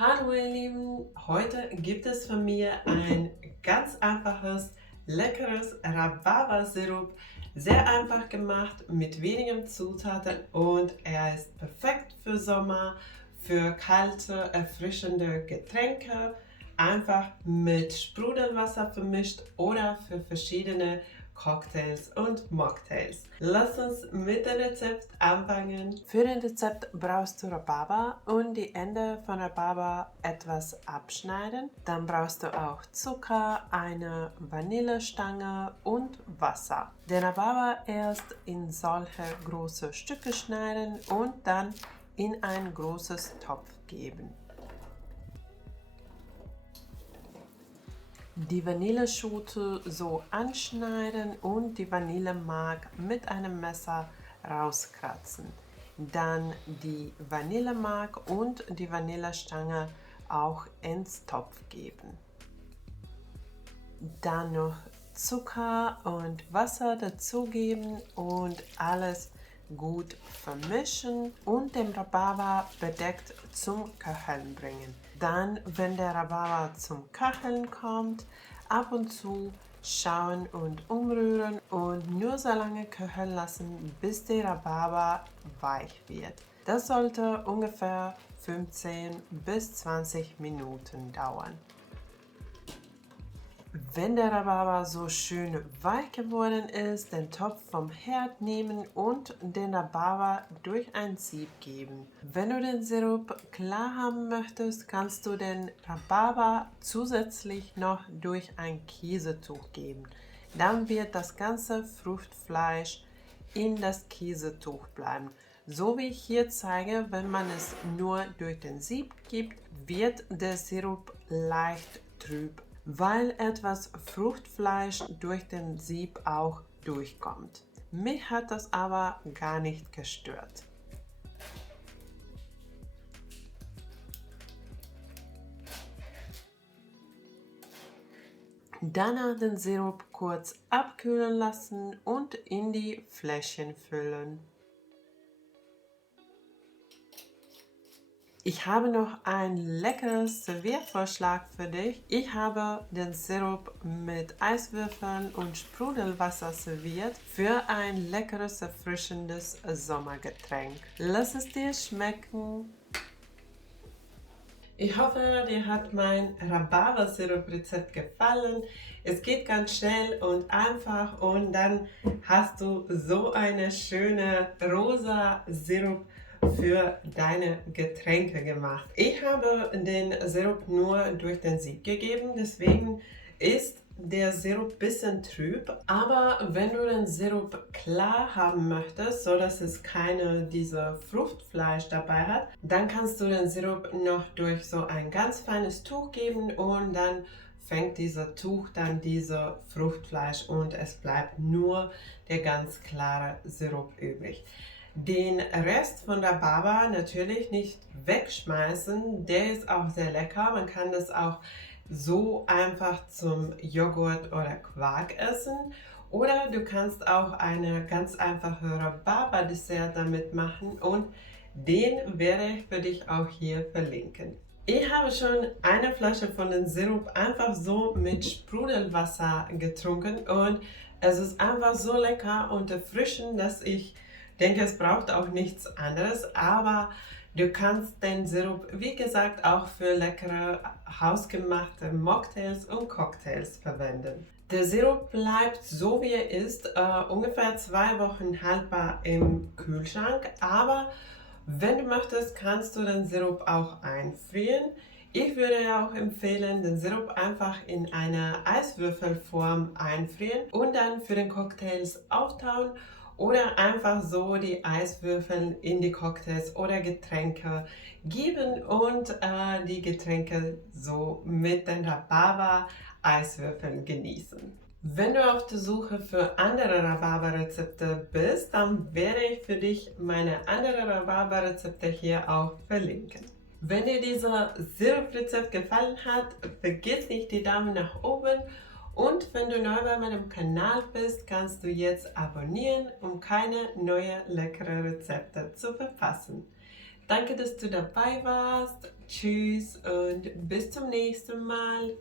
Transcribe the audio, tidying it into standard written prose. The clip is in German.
Hallo ihr Lieben, heute gibt es von mir ein ganz einfaches, leckeres Rhabarbersirup. Sehr einfach gemacht, mit wenigen Zutaten und er ist perfekt für Sommer, für kalte, erfrischende Getränke, einfach mit Sprudelwasser vermischt oder für verschiedene Cocktails und Mocktails. Lass uns mit dem Rezept anfangen. Für das Rezept brauchst du Rhabarber und die Ende von Rhabarber etwas abschneiden. Dann brauchst du auch Zucker, eine Vanillestange und Wasser. Den Rhabarber erst in solche große Stücke schneiden und dann in ein großes Topf geben. Die Vanilleschote so anschneiden und die Vanillemark mit einem Messer rauskratzen. Dann die Vanillemark und die Vanillestange auch ins Topf geben. Dann noch Zucker und Wasser dazugeben und alles gut vermischen und den Rhabarber bedeckt zum Köcheln bringen. Dann, wenn der Rhabarber zum Köcheln kommt, ab und zu schauen und umrühren und nur so lange köcheln lassen, bis der Rhabarber weich wird. Das sollte ungefähr 15 bis 20 Minuten dauern. Wenn der Rhabarber so schön weich geworden ist, den Topf vom Herd nehmen und den Rhabarber durch ein Sieb geben. Wenn du den Sirup klar haben möchtest, kannst du den Rhabarber zusätzlich noch durch ein Käsetuch geben. Dann wird das ganze Fruchtfleisch in das Käsetuch bleiben. So wie ich hier zeige, wenn man es nur durch den Sieb gibt, wird der Sirup leicht trüb, weil etwas Fruchtfleisch durch den Sieb auch durchkommt. Mich hat das aber gar nicht gestört. Danach den Sirup kurz abkühlen lassen und in die Fläschchen füllen. Ich habe noch einen leckeren Serviervorschlag für dich. Ich habe den Sirup mit Eiswürfeln und Sprudelwasser serviert für ein leckeres, erfrischendes Sommergetränk. Lass es dir schmecken. Ich hoffe, dir hat mein Rhabarbersirup-Rezept gefallen. Es geht ganz schnell und einfach und dann hast du so eine schöne rosa Sirup für deine Getränke gemacht. Ich habe den Sirup nur durch den Sieb gegeben, deswegen ist der Sirup ein bisschen trüb, aber wenn du den Sirup klar haben möchtest, so dass es keine diese Fruchtfleisch dabei hat, dann kannst du den Sirup noch durch so ein ganz feines Tuch geben und dann fängt dieser Tuch dann diese Fruchtfleisch und es bleibt nur der ganz klare Sirup übrig. Den Rest von der Rhabarber natürlich nicht wegschmeißen, der ist auch sehr lecker. Man kann das auch so einfach zum Joghurt oder Quark essen. Oder du kannst auch eine ganz einfache Rhabarber-Dessert damit machen und den werde ich für dich auch hier verlinken. Ich habe schon eine Flasche von dem Sirup einfach so mit Sprudelwasser getrunken und es ist einfach so lecker und erfrischend, dass ich denke, es braucht auch nichts anderes, aber du kannst den Sirup, wie gesagt, auch für leckere hausgemachte Mocktails und Cocktails verwenden. Der Sirup bleibt so wie er ist, ungefähr 2 Wochen haltbar im Kühlschrank, aber wenn du möchtest, kannst du den Sirup auch einfrieren. Ich würde auch empfehlen, den Sirup einfach in eine Eiswürfelform einfrieren und dann für den Cocktails auftauen oder einfach so die Eiswürfel in die Cocktails oder Getränke geben und die Getränke so mit den Rhabarber-Eiswürfeln genießen. Wenn du auf der Suche für andere Rhabarber-Rezepte bist, dann werde ich für dich meine anderen Rhabarber-Rezepte hier auch verlinken. Wenn dir dieser Sirup-Rezept gefallen hat, vergiss nicht die Daumen nach oben und wenn du neu bei meinem Kanal bist, kannst du jetzt abonnieren, um keine neuen leckeren Rezepte zu verpassen. Danke, dass du dabei warst. Tschüss und bis zum nächsten Mal.